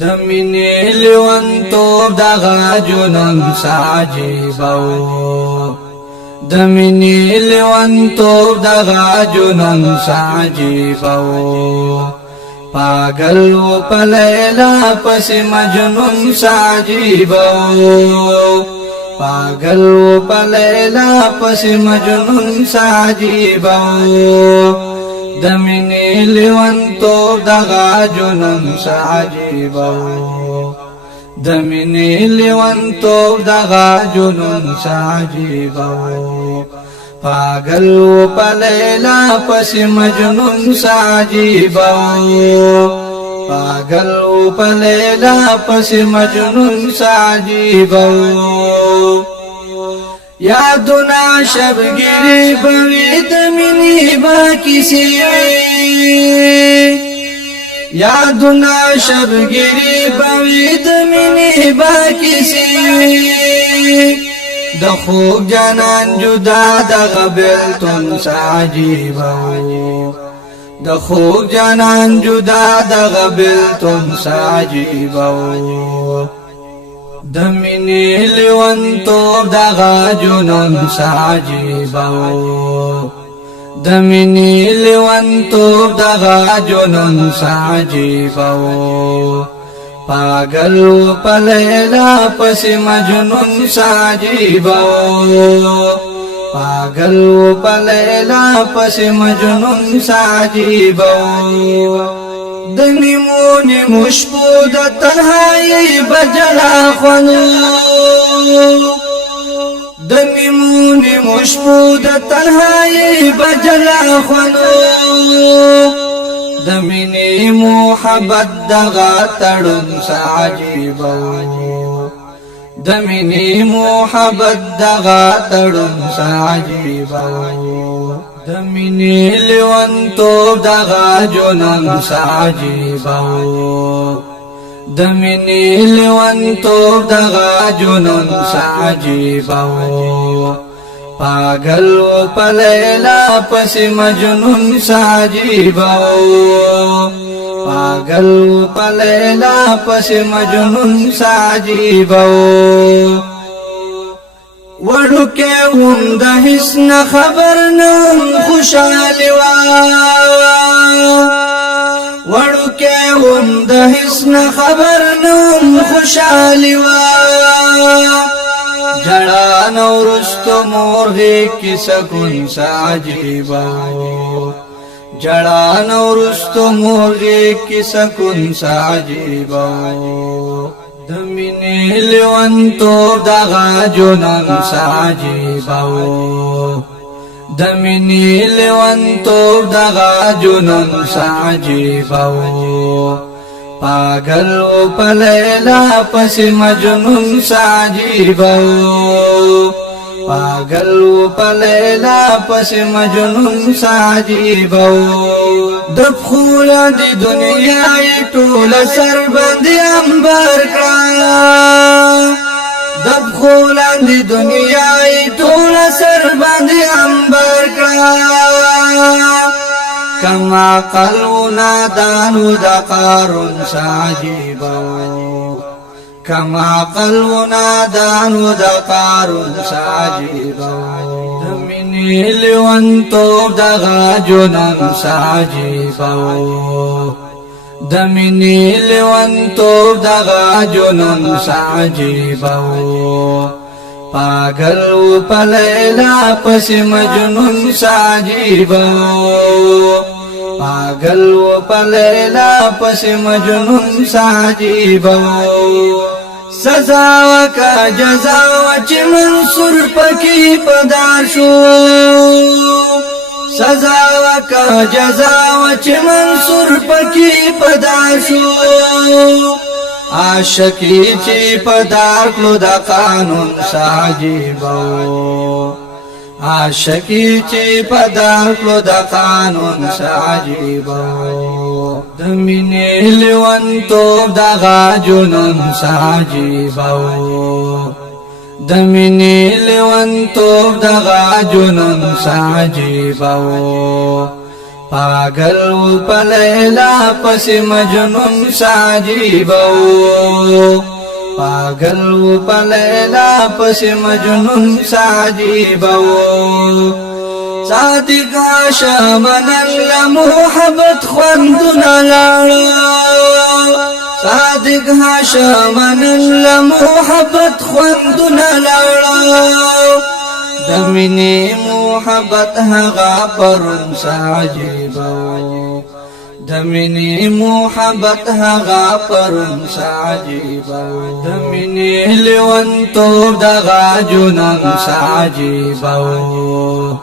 دمینی لیونتوب دغا جنون سعجیبو دمینی لیونتوب دغا جنون سعجیبو پاگل و پلیلا پس مجنون سعجیبو پاگل و پلیلا پس مجنون سعجیبو دمینی لیونتوب دغا جنون سعجیبو دمینی لیونتوب دغا جنون سعجیبو پاگل و پلیلا پس مجنون سعجیبو پاگل و پلیلا پس مجنون سعجیبو یادنا شبگیری بوید منی با کسی یادنا شبگیری بوید منی با کسی دخوب جانان جدا دغبلتن سعجیبو دخوب جانان جدا دغبلتن سعجیبو دمینی لیونتوب دغا جنون سعجیبو دمینی لیونتوب دغا جنون سعجیبو پاگل و پلیلا پس مجنون سعجیبو پاگل و پلیلا پس مجنون سعجیبو دنیمونی مشبو دا تنهایی بجلا خونو دنیمونی مشبو دا تنهایی بجلا خونو دمینی محبت دغا تڑن سعجیبو دمینی محبت دغا تڑن سعجیبو دمینی لیونتوب دغا جنون سعجیبو دمینی لیونتوب دغا جنون سعجیبو پاگل و پلیلا پس مجنون سعجیبو پاگل و پلیلا پس مجنون سعجیبو وڑکے ہم دا حسن خبر نم خوشحالی وڑکے ہم دا حسن خبر نم خوشحالی جڑا نورست مرغی کی سکن سعجیبو جڑا نورست مرغی کی سکن سعجیبو دمینی لیونتوب دغا جنون سعجیبو دمینی لیونتوب دغا جنون سعجیبو پاگل و پلیلا پس مجنون سعجیبو پاگل و پلیلا پس مجنون سعجیبو دب خولا دی دنیای طول سر بندی امبر کرا دب خولا دی دنیای طول سر بندی امبر کرا کما قلونا دانو دا قارون سعجیبو کما قلونا دانو دا قارون سعجیبو دمینی لیونتوب دغا جنون سعجیبو دمینی لیونتوب دغا جنون سعجیبو پاگل و پلیلا پس مجنون سعجیبو پاگل و پلیلا پس مجنون سعجیبو سزا وکا جزا وچ منصور پکی پدار شو سزا وکا جزا وچ منصور پکی پدار شو عاشقی چی پدار کلو دا قانون سعجیبو عاشقی چی پدار کلو دا قانون سعجیبو دمینی لیونتوب دغا جنون سعجیبو دمینی لیونتوب دغا جنون سعجیبو پاگل و پلیلا پس مجنون ساجیبو پاگل و پلیلا پس مجنون ساجیبو صادق عاشمن المحبت خوندنا لارو صادق عاشمن المحبت خوندنا لارو دمینی محبت هغا پرون ساجیبو دمینی محبت هغا پرون ساجیبو دمینی لیون تو دغا جنن ساجیبو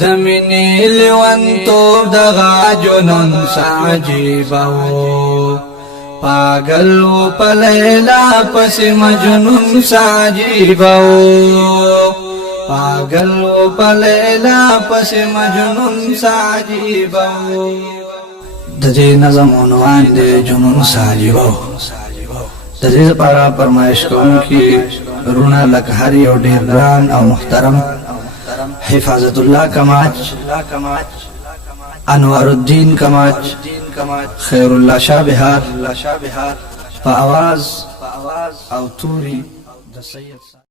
دمینی لیون تو دغا جنن ساجیبو پاگل و پلیلا پس مجنون ساجیبو پاگل و پلیلا پس مجنون ساجیبو د دې نظم عنوان دی جنون ساجیبو د دې لپاره فرمایش کوم چې رونا لک هر یو ډیر ګران او محترم حفاظت الله کماچ انوار الدین کماچ خیر الله شاه بهار په आवाज او توري د سید